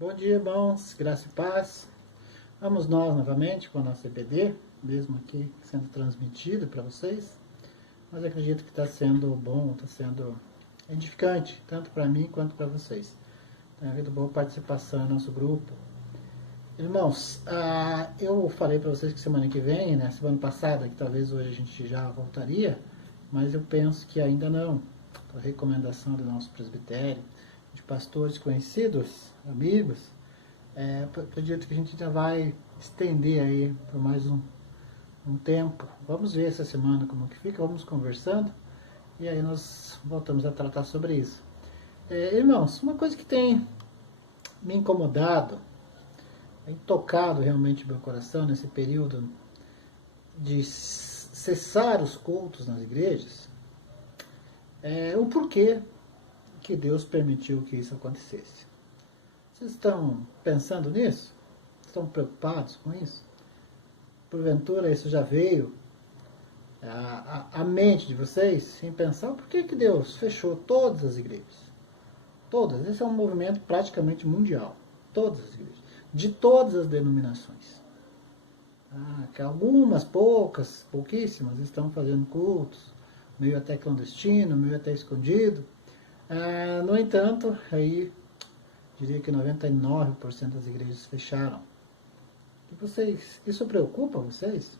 Bom dia, irmãos, graça e paz. Vamos nós novamente com a nossa EBD, mesmo aqui sendo transmitido para vocês, mas acredito que está sendo bom, está sendo edificante, tanto para mim quanto para vocês. Tem havido boa participação no nosso grupo. Irmãos, eu falei para vocês que semana que vem, né, semana passada, que talvez hoje a gente já voltaria, mas eu penso que ainda não. Por recomendação do nosso presbitério, de pastores conhecidos, amigos, acredito que a gente já vai estender aí por mais um tempo. Vamos ver essa semana como que fica, vamos conversando e aí nós voltamos a tratar sobre isso. Irmãos, uma coisa que tem me incomodado, tem tocado realmente meu coração nesse período de cessar os cultos nas igrejas, é o porquê que Deus permitiu que isso acontecesse. Vocês estão pensando nisso? Estão preocupados com isso? Porventura isso já veio à mente de vocês, sem pensar por que Deus fechou todas as igrejas? Todas. Esse é um movimento praticamente mundial. Todas as igrejas. De todas as denominações. Que algumas, pouquíssimas, estão fazendo cultos, meio até clandestino, meio até escondido. No entanto, aí diria que 99% das igrejas fecharam. E isso preocupa vocês?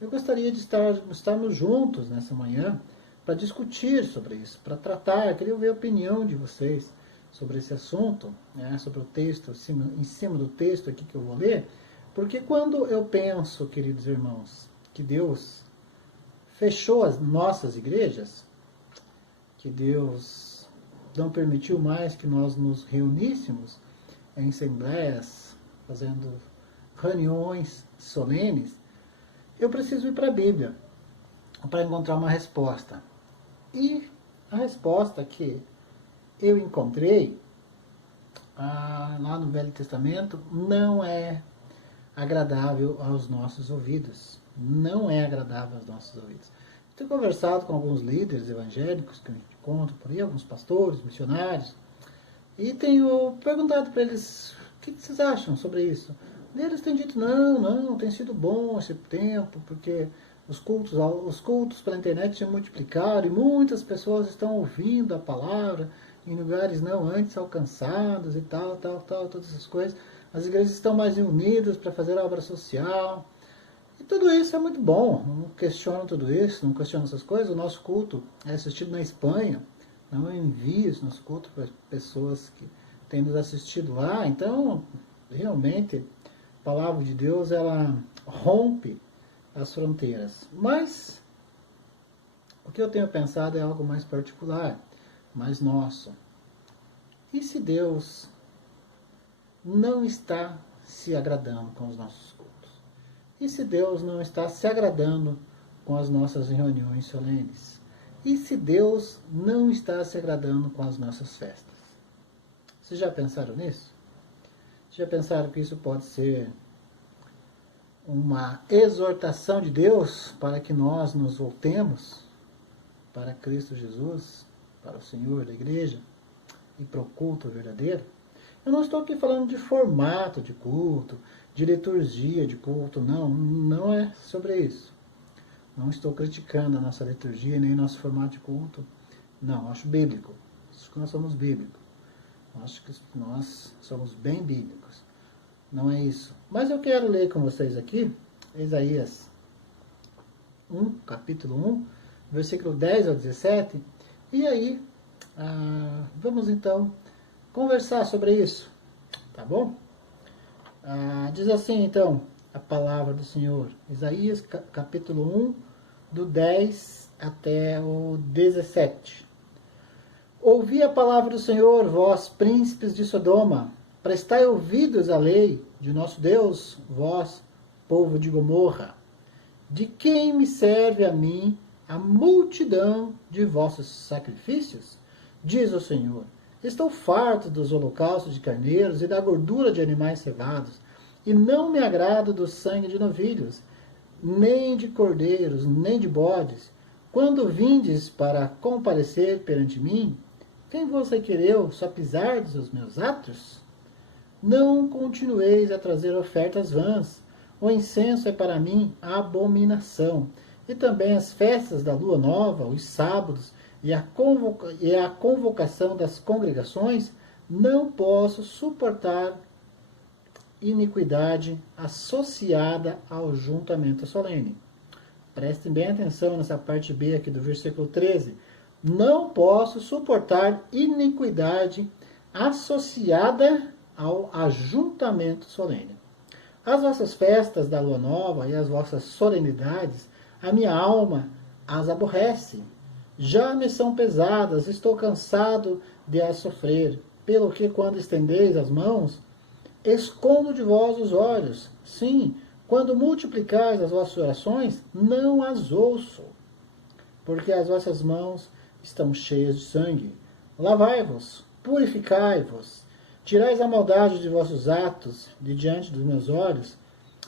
Eu gostaria de estarmos juntos nessa manhã para discutir sobre isso, para tratar. Eu queria ouvir a opinião de vocês sobre esse assunto, né, sobre o texto, em cima do texto aqui que eu vou ler, porque quando eu penso, queridos irmãos, que Deus fechou as nossas igrejas, que Deus não permitiu mais que nós nos reuníssemos em assembleias, fazendo reuniões solenes, eu preciso ir para a Bíblia para encontrar uma resposta. E a resposta que eu encontrei lá no Velho Testamento não é agradável aos nossos ouvidos. Não é agradável aos nossos ouvidos. Tenho conversado com alguns líderes evangélicos que a gente encontra por aí, alguns pastores, missionários, e tenho perguntado para eles o que vocês acham sobre isso. E eles têm dito, não, tem sido bom esse tempo, porque os cultos pela internet se multiplicaram e muitas pessoas estão ouvindo a palavra em lugares não antes alcançados e tal, todas essas coisas. As igrejas estão mais unidas para fazer obra social. E tudo isso é muito bom, não questiono tudo isso, não questiono essas coisas. O nosso culto é assistido na Espanha, não envio esse nosso culto para pessoas que têm nos assistido lá. Então, realmente, a palavra de Deus, ela rompe as fronteiras. Mas, o que eu tenho pensado é algo mais particular, mais nosso. E se Deus não está se agradando com os nossos cultos? E se Deus não está se agradando com as nossas reuniões solenes? E se Deus não está se agradando com as nossas festas? Vocês já pensaram nisso? Já pensaram que isso pode ser uma exortação de Deus para que nós nos voltemos para Cristo Jesus, para o Senhor da igreja e para o culto verdadeiro? Eu não estou aqui falando de formato de culto, de liturgia de culto, não é sobre isso. Não estou criticando a nossa liturgia nem nosso formato de culto. Não, acho bíblico. Acho que nós somos bíblicos. Acho que nós somos bem bíblicos. Não é isso. Mas eu quero ler com vocês aqui, Isaías 1, capítulo 1, versículo 10 ao 17. E aí, vamos então conversar sobre isso. Tá bom? Diz assim então a palavra do Senhor, Isaías capítulo 1, do 10 até o 17. Ouvi a palavra do Senhor, vós príncipes de Sodoma, prestai ouvidos à lei de nosso Deus, vós, povo de Gomorra. De quem me serve a mim a multidão de vossos sacrifícios? Diz o Senhor. Estou farto dos holocaustos de carneiros e da gordura de animais cevados, e não me agrado do sangue de novilhos, nem de cordeiros, nem de bodes. Quando vindes para comparecer perante mim, quem vos requereu só pisardes os meus atos? Não continueis a trazer ofertas vãs. O incenso é para mim abominação. E também as festas da lua nova, os sábados e a convocação das congregações, não posso suportar iniquidade associada ao juntamento solene. Prestem bem atenção nessa parte B aqui do versículo 13. Não posso suportar iniquidade associada ao ajuntamento solene. As vossas festas da lua nova e as vossas solenidades, a minha alma as aborrece. Já me são pesadas, estou cansado de as sofrer. Pelo que, quando estendeis as mãos, escondo de vós os olhos. Sim, quando multiplicais as vossas orações, não as ouço. Porque as vossas mãos estão cheias de sangue. Lavai-vos, purificai-vos. Tirais a maldade de vossos atos de diante dos meus olhos.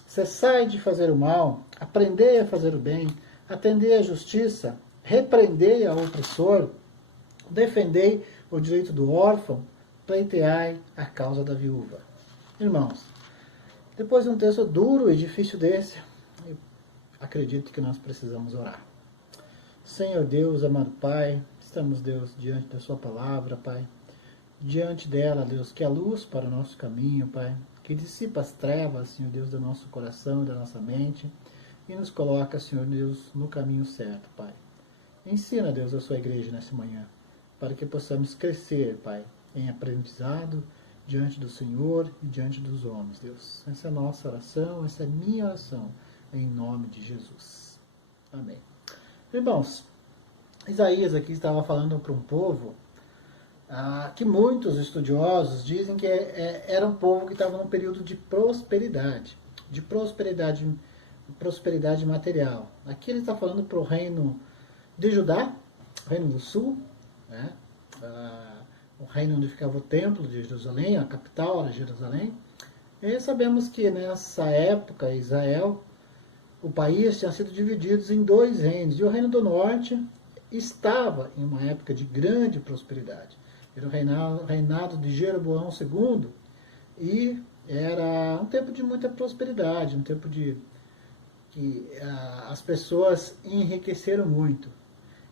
Cessai de fazer o mal, aprendei a fazer o bem, atendei à justiça, repreendei ao opressor, defendei o direito do órfão, pleiteai a causa da viúva. Irmãos, depois de um texto duro e difícil desse, eu acredito que nós precisamos orar. Senhor Deus, amado Pai, estamos, Deus, diante da sua palavra, Pai. Diante dela, Deus, que é a luz para o nosso caminho, Pai, que dissipa as trevas, Senhor Deus, do nosso coração e da nossa mente, e nos coloca, Senhor Deus, no caminho certo, Pai. Ensina, Deus, a sua igreja nessa manhã, para que possamos crescer, Pai, em aprendizado diante do Senhor e diante dos homens, Deus. Essa é a nossa oração, essa é a minha oração, em nome de Jesus. Amém. Irmãos, Isaías aqui estava falando para um povo que muitos estudiosos dizem que era um povo que estava num período de prosperidade material. Aqui ele está falando para o reino de Judá, o reino do sul, né? O reino onde ficava o templo de Jerusalém, a capital era Jerusalém. E sabemos que nessa época, Israel, o país tinha sido dividido em dois reinos, e o reino do norte estava em uma época de grande prosperidade. Era o reinado de Jeroboão II, e era um tempo de muita prosperidade, um tempo de que as pessoas enriqueceram muito.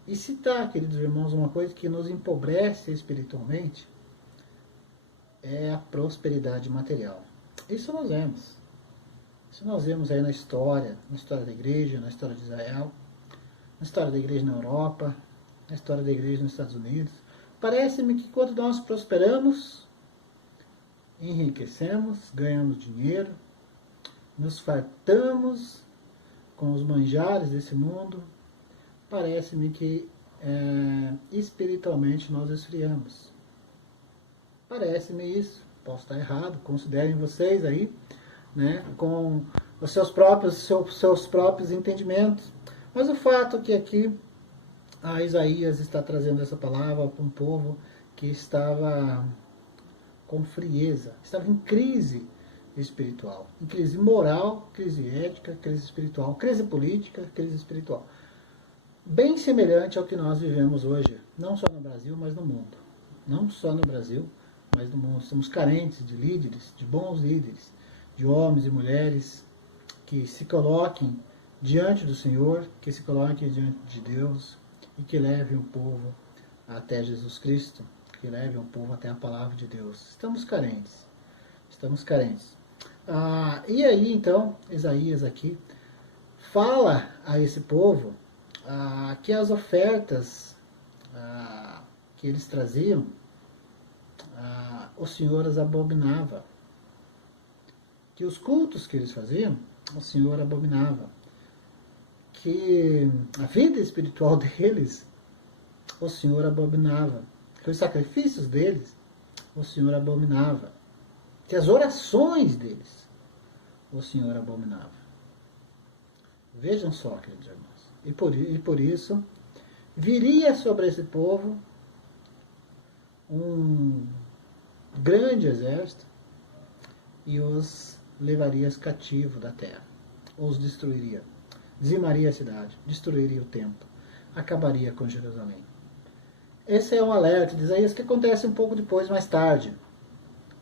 E citar, queridos irmãos, uma coisa que nos empobrece espiritualmente é a prosperidade material. Isso nós vemos. Isso nós vemos aí na história da igreja, na história de Israel, na história da igreja na Europa, na história da igreja nos Estados Unidos. Parece-me que quando nós prosperamos, enriquecemos, ganhamos dinheiro, nos fartamos com os manjares desse mundo, parece-me que espiritualmente nós esfriamos. Parece-me isso. Posso estar errado, considerem vocês aí, né, com os seus próprios entendimentos. Mas o fato é que aqui Isaías está trazendo essa palavra para um povo que estava com frieza, estava em crise espiritual, em crise moral, crise ética, crise espiritual, crise política, crise espiritual. Bem semelhante ao que nós vivemos hoje, não só no Brasil, mas no mundo. Não só no Brasil, mas no mundo. Somos carentes de líderes, de bons líderes, de homens e mulheres que se coloquem diante do Senhor, que se coloquem diante de Deus e que levem o povo até Jesus Cristo, que levem o povo até a palavra de Deus. Estamos carentes. Estamos carentes. E aí, então, Isaías aqui fala a esse povo que as ofertas que eles traziam, o Senhor as abominava. Que os cultos que eles faziam, o Senhor abominava. Que a vida espiritual deles, o Senhor abominava. Que os sacrifícios deles, o Senhor abominava. Que as orações deles, o Senhor abominava. Vejam só, queridos irmãos. E por isso, viria sobre esse povo um grande exército e os levaria cativos da terra. Os destruiria. Dizimaria a cidade, destruiria o templo, acabaria com Jerusalém. Esse é um alerta de Isaías que acontece um pouco depois, mais tarde.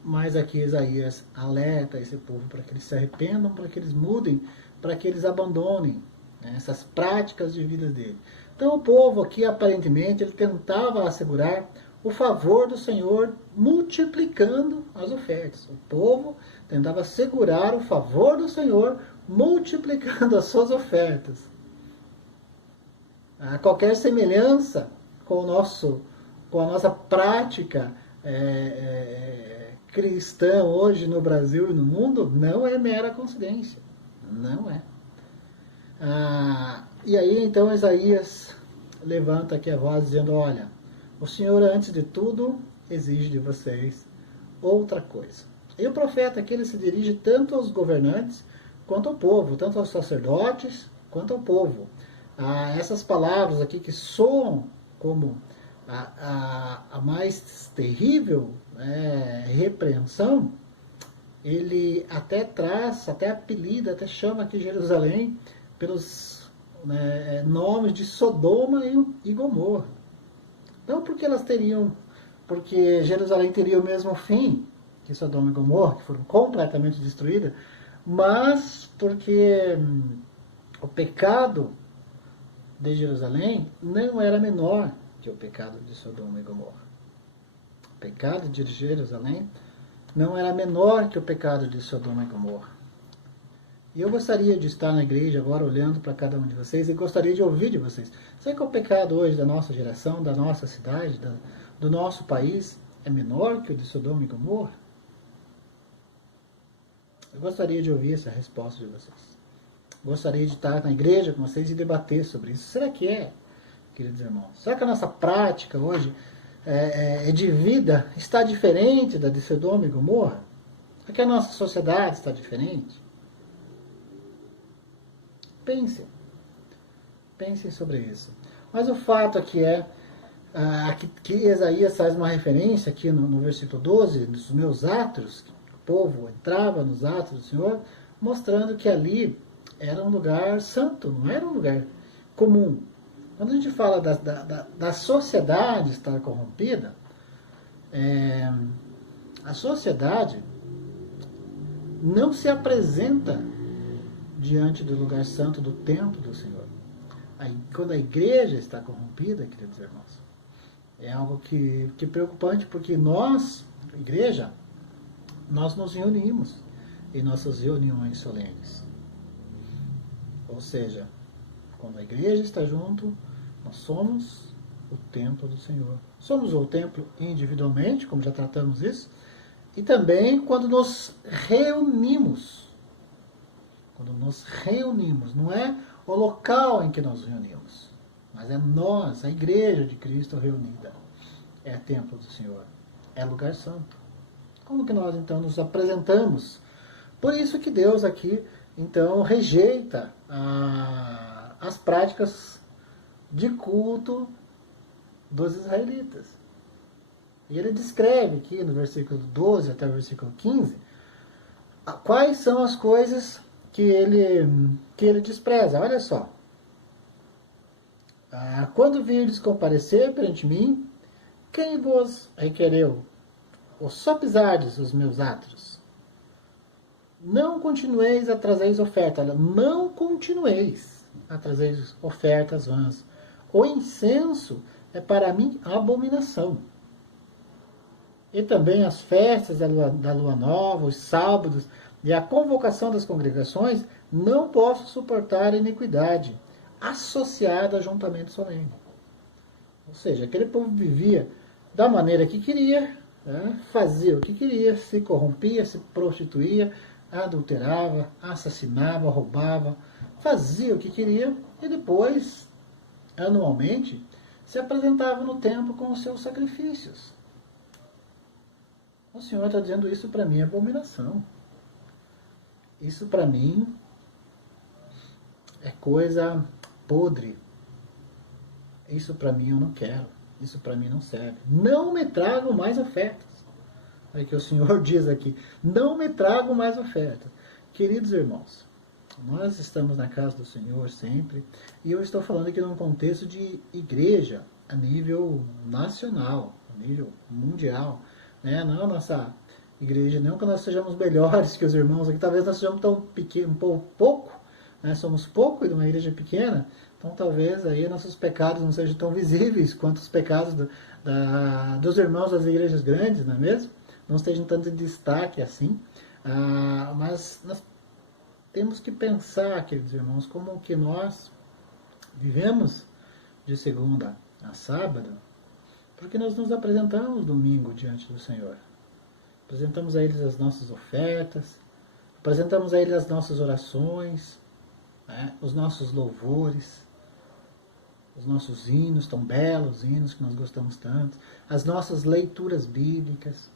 Mas aqui Isaías alerta esse povo para que eles se arrependam, para que eles mudem, para que eles abandonem, né, essas práticas de vida dele. Então o povo aqui, aparentemente, ele tentava assegurar o favor do Senhor multiplicando as ofertas. O povo tentava assegurar o favor do Senhor multiplicando as suas ofertas. Qualquer semelhança com a nossa prática cristã hoje no Brasil e no mundo não é mera coincidência. Não é. E aí então Isaías levanta aqui a voz dizendo, olha, o Senhor antes de tudo exige de vocês outra coisa. E o profeta aqui ele se dirige tanto aos governantes quanto ao povo, tanto aos sacerdotes quanto ao povo. Essas palavras aqui que soam como a mais terrível repreensão, ele até traz, até apelida, até chama aqui Jerusalém pelos nomes de Sodoma e Gomorra. Não porque porque Jerusalém teria o mesmo fim que Sodoma e Gomorra, que foram completamente destruídas, mas porque o pecado de Jerusalém não era menor que o pecado de Sodoma e Gomorra. O pecado de Jerusalém não era menor que o pecado de Sodoma e Gomorra. E eu gostaria de estar na igreja agora olhando para cada um de vocês e gostaria de ouvir de vocês. Será que o pecado hoje da nossa geração, da nossa cidade, do nosso país é menor que o de Sodoma e Gomorra? Eu gostaria de ouvir essa resposta de vocês. Gostaria de estar na igreja com vocês e debater sobre isso. Será que é, queridos irmãos? Será que a nossa prática hoje de vida está diferente da de Sodoma e Gomorra? Será que a nossa sociedade está diferente? Pensem. Pensem sobre isso. Mas o fato aqui é que Isaías faz uma referência aqui no versículo 12, dos meus atos, que o povo entrava nos atos do Senhor, mostrando que ali era um lugar santo, não era um lugar comum. Quando a gente fala da sociedade estar corrompida, a sociedade não se apresenta diante do lugar santo do templo do Senhor. Quando a igreja está corrompida, queridos irmãos, é algo que é preocupante, porque nós, igreja, nós nos reunimos em nossas reuniões solenes. Ou seja, quando a igreja está junto, nós somos o templo do Senhor. Somos o templo individualmente, como já tratamos isso, e também quando nos reunimos. Quando nos reunimos, não é o local em que nós reunimos, mas é nós, a igreja de Cristo reunida. É templo do Senhor, é lugar santo. Como que nós então nos apresentamos? Por isso que Deus aqui então rejeita as práticas de culto dos israelitas. E ele descreve aqui no versículo 12 até o versículo 15 quais são as coisas que ele despreza. Olha só. Quando virdes comparecer perante mim, quem vos requereu? Ou só pisardes os meus atos? Não continueis a trazer oferta. Não continueis a trazer ofertas vãs. O incenso é para mim abominação. E também as festas da lua nova, os sábados e a convocação das congregações, não posso suportar iniquidade associada a juntamento solene. Ou seja, aquele povo vivia da maneira que queria, fazia o que queria, se corrompia, se prostituía, adulterava, assassinava, roubava, fazia o que queria e depois, anualmente, se apresentava no templo com os seus sacrifícios. O Senhor está dizendo isso para mim é abominação. Isso para mim é coisa podre. Isso para mim eu não quero. Isso para mim não serve. Não me tragam mais ofertas. É que o Senhor diz aqui, não me tragam mais ofertas. Queridos irmãos, nós estamos na casa do Senhor sempre, e eu estou falando aqui num contexto de igreja a nível nacional, a nível mundial, né? Não a nossa igreja, não que nós sejamos melhores que os irmãos aqui, talvez nós sejamos tão pequeno, pouco, né? Somos pouco de uma igreja pequena, então talvez aí nossos pecados não sejam tão visíveis quanto os pecados dos irmãos das igrejas grandes, não é mesmo? Não estejam tanto em destaque assim, mas nós temos que pensar, queridos irmãos, como que nós vivemos de segunda a sábado, porque nós nos apresentamos domingo diante do Senhor. Apresentamos a Ele as nossas ofertas, apresentamos a Ele as nossas orações, né, os nossos louvores, os nossos hinos, tão belos hinos que nós gostamos tanto, as nossas leituras bíblicas.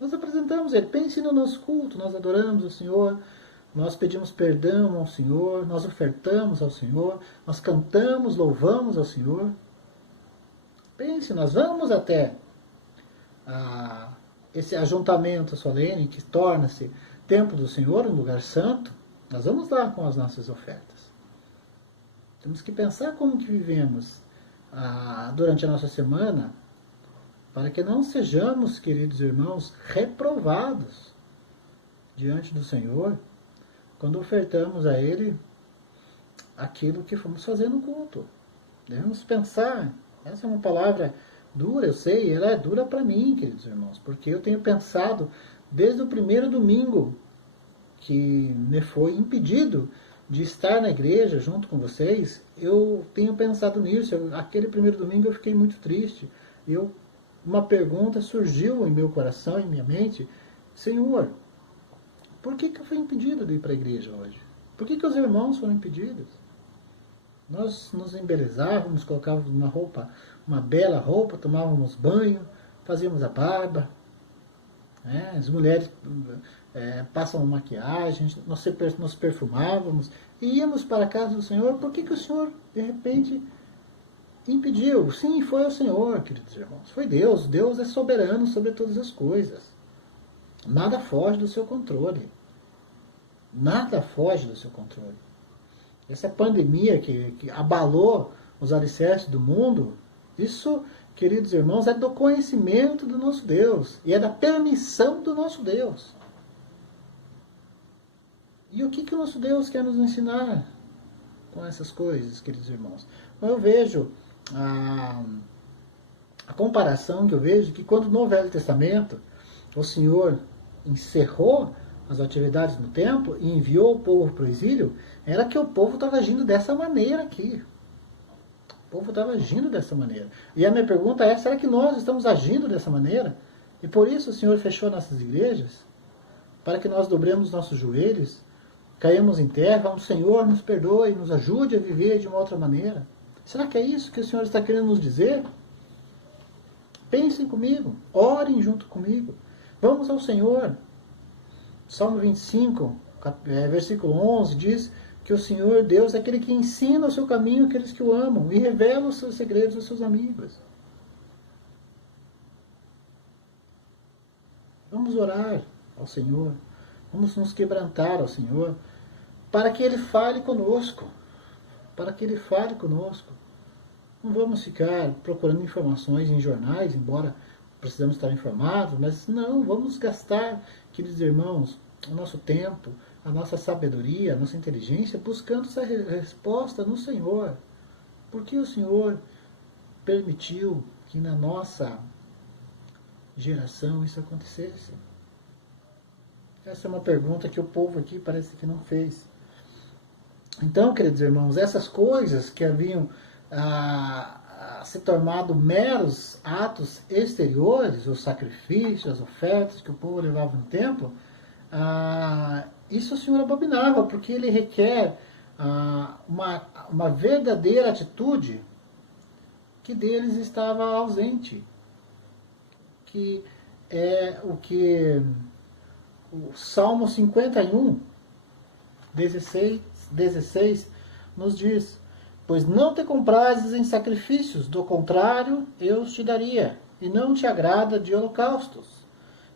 Nós apresentamos Ele. Pense no nosso culto, nós adoramos o Senhor, nós pedimos perdão ao Senhor, nós ofertamos ao Senhor, nós cantamos, louvamos ao Senhor. Pense, nós vamos até esse ajuntamento solene que torna-se templo do Senhor, um lugar santo, nós vamos lá com as nossas ofertas. Temos que pensar como que vivemos durante a nossa semana, para que não sejamos, queridos irmãos, reprovados diante do Senhor, quando ofertamos a Ele aquilo que fomos fazer no culto. Devemos pensar, essa é uma palavra dura, eu sei, ela é dura para mim, queridos irmãos, porque eu tenho pensado, desde o primeiro domingo, que me foi impedido de estar na igreja junto com vocês, eu tenho pensado nisso. Aquele primeiro domingo eu fiquei muito triste. Uma pergunta surgiu em meu coração, em minha mente: Senhor, por que eu fui impedido de ir para a igreja hoje? Por que os irmãos foram impedidos? Nós nos embelezávamos, colocávamos uma bela roupa, tomávamos banho, fazíamos a barba, né? As mulheres passam maquiagem, nós perfumávamos e íamos para a casa do Senhor. Por que o Senhor, de repente, impediu? Sim, foi o Senhor, queridos irmãos. Foi Deus. Deus é soberano sobre todas as coisas. Nada foge do seu controle. Nada foge do seu controle. Essa pandemia que abalou os alicerces do mundo, isso, queridos irmãos, é do conhecimento do nosso Deus e é da permissão do nosso Deus. E o que o nosso Deus quer nos ensinar com essas coisas, queridos irmãos? Eu vejo a comparação que eu vejo, que quando no Velho Testamento o Senhor encerrou as atividades no templo e enviou o povo para o exílio, era que o povo estava agindo dessa maneira aqui. O povo estava agindo dessa maneira. E a minha pergunta é, será que nós estamos agindo dessa maneira? E por isso o Senhor fechou nossas igrejas? Para que nós dobremos nossos joelhos, caímos em terra, vamos, Senhor, nos perdoe, nos ajude a viver de uma outra maneira. Será que é isso que o Senhor está querendo nos dizer? Pensem comigo, orem junto comigo. Vamos ao Senhor. Salmo 25, versículo 11, diz que o Senhor Deus é aquele que ensina o seu caminho àqueles que o amam e revela os seus segredos aos seus amigos. Vamos orar ao Senhor, vamos nos quebrantar ao Senhor, para que Ele fale conosco, para que Ele fale conosco. Não vamos ficar procurando informações em jornais, embora precisamos estar informados, mas não, vamos gastar, queridos irmãos, o nosso tempo, a nossa sabedoria, a nossa inteligência, buscando essa resposta no Senhor. Por que o Senhor permitiu que na nossa geração isso acontecesse? Essa é uma pergunta que o povo aqui parece que não fez. Então, queridos irmãos, essas coisas que haviam se tornado meros atos exteriores, os sacrifícios, as ofertas que o povo levava no templo, isso o Senhor abominava, porque ele requer uma verdadeira atitude que deles estava ausente, que é o que o Salmo 51, 16 nos diz: pois não te comprases em sacrifícios, do contrário eu te daria, e não te agrada de holocaustos.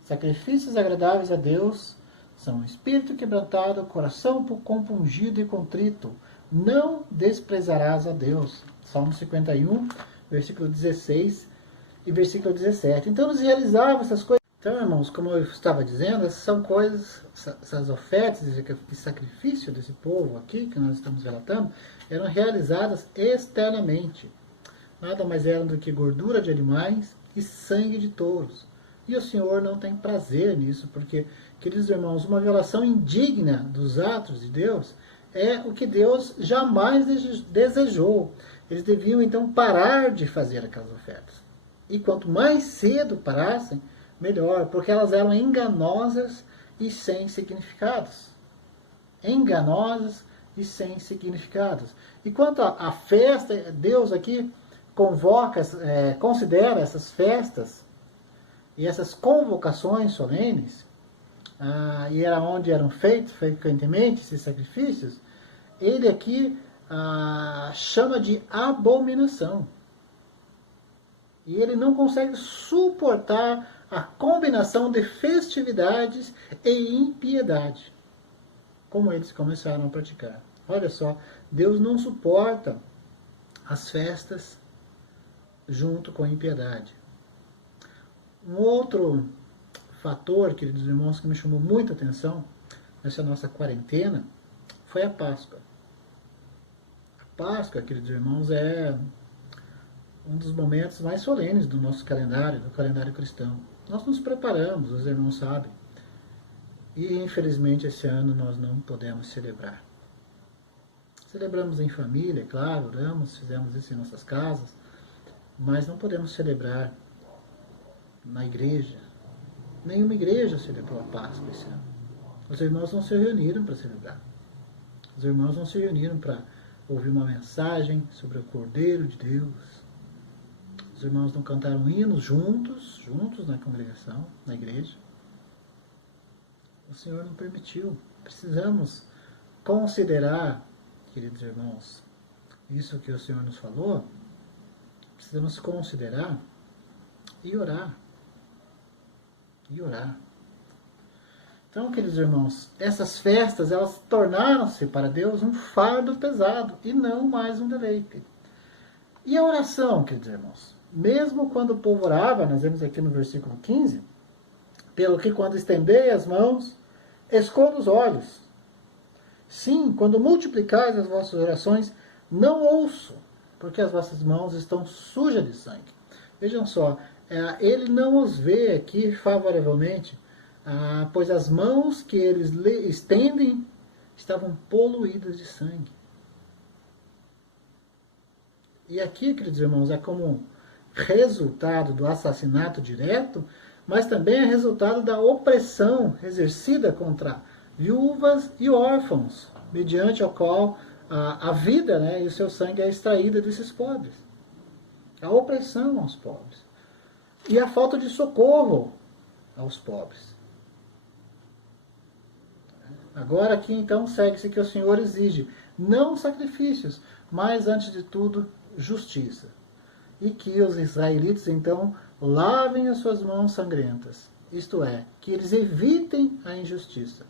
Sacrifícios agradáveis a Deus são o espírito quebrantado, coração compungido e contrito. Não desprezarás a Deus. Salmo 51, versículo 16 e versículo 17. Então eles realizavam essas coisas. Então, irmãos, como eu estava dizendo, essas são coisas, essas ofertas de sacrifício desse povo aqui, que nós estamos relatando, eram realizadas externamente. Nada mais eram do que gordura de animais e sangue de touros. E o Senhor não tem prazer nisso, porque, queridos irmãos, uma violação indigna dos atos de Deus é o que Deus jamais desejou. Eles deviam, então, parar de fazer aquelas ofertas. E quanto mais cedo parassem, melhor, porque elas eram enganosas e sem significados. Enganosas e sem significados. E quanto à festa, Deus aqui convoca, considera essas festas e essas convocações solenes, e era onde eram feitos frequentemente esses sacrifícios, ele aqui chama de abominação. E ele não consegue suportar a combinação de festividades e impiedade, como eles começaram a praticar. Olha só, Deus não suporta as festas junto com a impiedade. Um outro fator, queridos irmãos, que me chamou muita atenção nessa nossa quarentena foi a Páscoa. A Páscoa, queridos irmãos, é um dos momentos mais solenes do nosso calendário, do calendário cristão. Nós nos preparamos, os irmãos sabem. E, infelizmente, esse ano nós não podemos celebrar. Celebramos em família, é claro, oramos, fizemos isso em nossas casas, mas não podemos celebrar na igreja. Nenhuma igreja celebrou a Páscoa esse ano. Os irmãos não se reuniram para celebrar. Os irmãos não se reuniram para ouvir uma mensagem sobre o Cordeiro de Deus. Os irmãos não cantaram hinos juntos na congregação, na igreja. O Senhor não permitiu. Precisamos considerar, queridos irmãos, isso que o Senhor nos falou, precisamos considerar e orar. E orar. Então, queridos irmãos, essas festas, elas tornaram-se para Deus um fardo pesado e não mais um deleite. E a oração, queridos irmãos? Mesmo quando o povo orava, nós vemos aqui no versículo 15, pelo que quando estendei as mãos, esconda os olhos. Sim, quando multiplicais as vossas orações, não ouço, porque as vossas mãos estão sujas de sangue. Vejam só, ele não os vê aqui favoravelmente, pois as mãos que eles estendem estavam poluídas de sangue. E aqui, queridos irmãos, é como resultado do assassinato direto, mas também é resultado da opressão exercida contra viúvas e órfãos, mediante a qual a vida, né, e o seu sangue é extraída desses pobres. A opressão aos pobres. E a falta de socorro aos pobres. Agora aqui então segue-se que o Senhor exige não sacrifícios, mas antes de tudo justiça. E que os israelitas então lavem as suas mãos sangrentas. Isto é, que eles evitem a injustiça.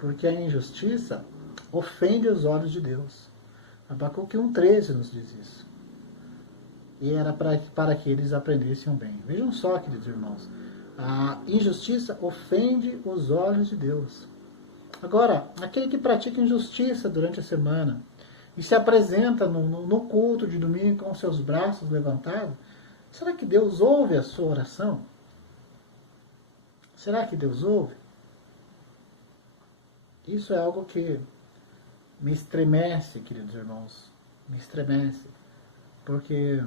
Porque a injustiça ofende os olhos de Deus. Abacuque 1,13 nos diz isso. E era para que eles aprendessem bem. Vejam só, queridos irmãos, a injustiça ofende os olhos de Deus. Agora, aquele que pratica injustiça durante a semana e se apresenta no culto de domingo com seus braços levantados, será que Deus ouve a sua oração? Será que Deus ouve? Isso é algo que me estremece, queridos irmãos. Me estremece. Porque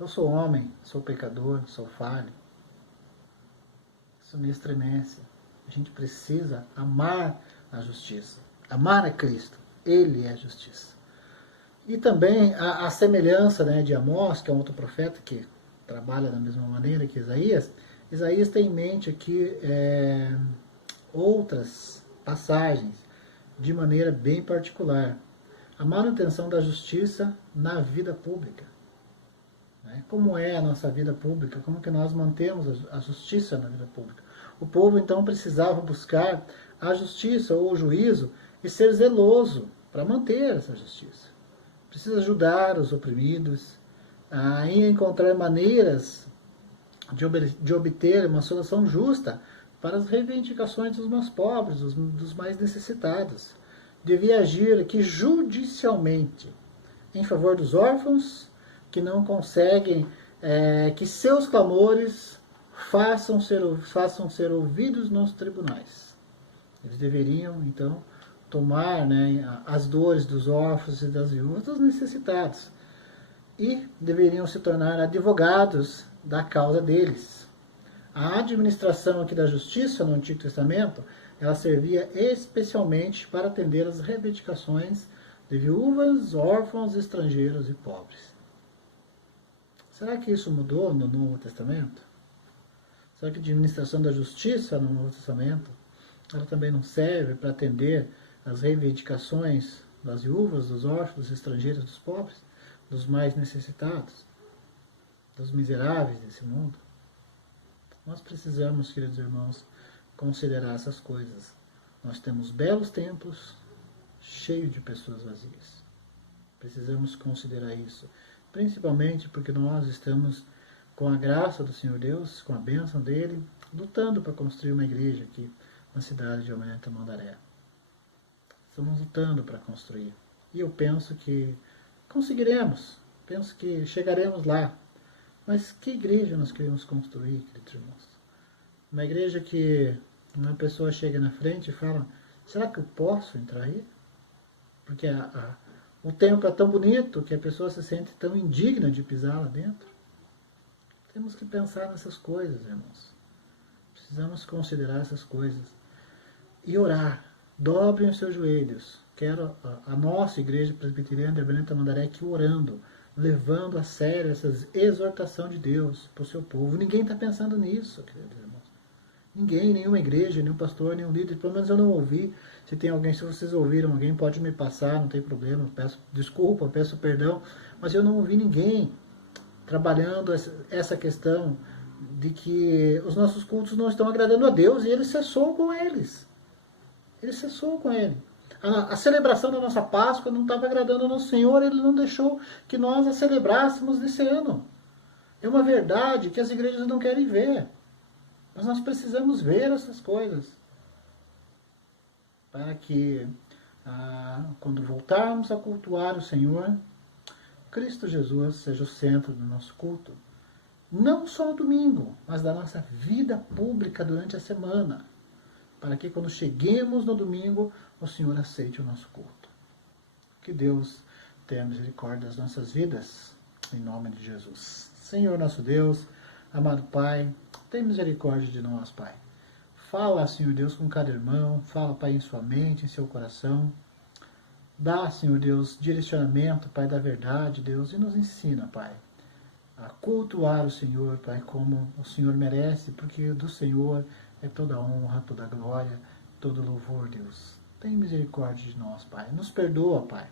eu sou homem, sou pecador, sou falho. Isso me estremece. A gente precisa amar a justiça. Amar a Cristo. Ele é a justiça. E também a semelhança, né, de Amós, que é um outro profeta que trabalha da mesma maneira que Isaías. Isaías tem em mente aqui outras passagens de maneira bem particular. A manutenção da justiça na vida pública. Como é a nossa vida pública? Como que nós mantemos a justiça na vida pública? O povo então precisava buscar a justiça ou o juízo e ser zeloso para manter essa justiça. Precisa ajudar os oprimidos a encontrar maneiras de obter uma solução justa para as reivindicações dos mais pobres, dos mais necessitados. Devia agir aqui judicialmente em favor dos órfãos que não conseguem que seus clamores façam ser ouvidos nos tribunais. Eles deveriam, então, tomar, né, as dores dos órfãos e das viúvas, dos necessitados, e deveriam se tornar advogados da causa deles. A administração aqui da justiça no Antigo Testamento, ela servia especialmente para atender as reivindicações de viúvas, órfãos, estrangeiros e pobres. Será que isso mudou no Novo Testamento? Será que a administração da justiça no Novo Testamento, ela também não serve para atender as reivindicações das viúvas, dos órfãos, dos estrangeiros, dos pobres, dos mais necessitados, dos miseráveis desse mundo? Nós precisamos, queridos irmãos, considerar essas coisas. Nós temos belos templos cheios de pessoas vazias. Precisamos considerar isso, principalmente porque nós estamos, com a graça do Senhor Deus, com a bênção dele, lutando para construir uma igreja aqui na cidade de Almirante Tamandaré. Estamos lutando para construir. E eu penso que conseguiremos, penso que chegaremos lá. Mas que igreja nós queremos construir, queridos irmãos? Uma igreja que uma pessoa chega na frente e fala: será que eu posso entrar aí? Porque o templo é tão bonito que a pessoa se sente tão indigna de pisar lá dentro. Temos que pensar nessas coisas, irmãos. Precisamos considerar essas coisas. E orar. Dobrem os seus joelhos. Quero a nossa igreja presbiteriana de Almirante Tamandaré aqui orando, levando a sério essa exortação de Deus para o seu povo. Ninguém está pensando nisso, queridos irmãos. Ninguém, nenhuma igreja, nenhum pastor, nenhum líder. Pelo menos eu não ouvi. Se tem alguém, se vocês ouviram alguém, pode me passar, não tem problema. Peço desculpa, peço perdão. Mas eu não ouvi ninguém trabalhando essa questão de que os nossos cultos não estão agradando a Deus, e ele cessou com eles. Ele cessou com ele. A celebração da nossa Páscoa não estava agradando ao nosso Senhor, ele não deixou que nós a celebrássemos nesse ano. É uma verdade que as igrejas não querem ver. Mas nós precisamos ver essas coisas. Para que, quando voltarmos a cultuar o Senhor, Cristo Jesus seja o centro do nosso culto. Não só no domingo, mas da nossa vida pública durante a semana. Para que quando cheguemos no domingo, o Senhor aceite o nosso culto. Que Deus tenha misericórdia das nossas vidas, em nome de Jesus. Senhor nosso Deus, amado Pai, tem misericórdia de nós, Pai. Fala, Senhor Deus, com cada irmão, fala, Pai, em sua mente, em seu coração. Dá, Senhor Deus, direcionamento, Pai, da verdade, Deus, e nos ensina, Pai, a cultuar o Senhor, Pai, como o Senhor merece, porque do Senhor é toda honra, toda glória, todo louvor, Deus. Tem misericórdia de nós, Pai. Nos perdoa, Pai.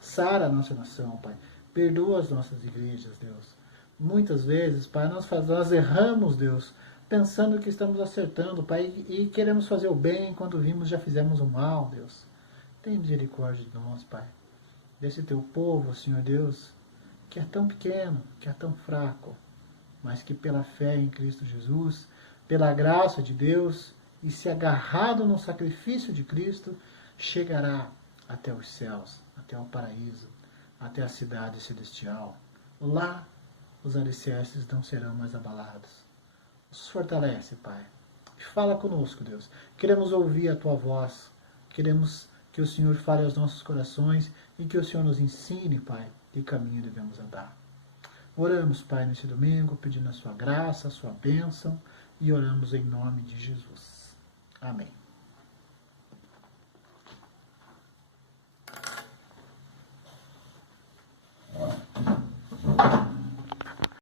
Sara a nossa nação, Pai. Perdoa as nossas igrejas, Deus. Muitas vezes, Pai, nós erramos, Deus, pensando que estamos acertando, Pai, e queremos fazer o bem, quando vimos já fizemos o mal, Deus. Tem misericórdia de nós, Pai. Desse teu povo, Senhor Deus, que é tão pequeno, que é tão fraco, mas que pela fé em Cristo Jesus, pela graça de Deus, e se agarrado no sacrifício de Cristo, chegará até os céus, até o paraíso, até a cidade celestial. Lá, os alicerces não serão mais abalados. Nos fortalece, Pai. E fala conosco, Deus. Queremos ouvir a Tua voz. Queremos que o Senhor fale aos nossos corações e que o Senhor nos ensine, Pai, que caminho devemos andar. Oramos, Pai, neste domingo, pedindo a Sua graça, a Sua bênção, e oramos em nome de Jesus. Amém.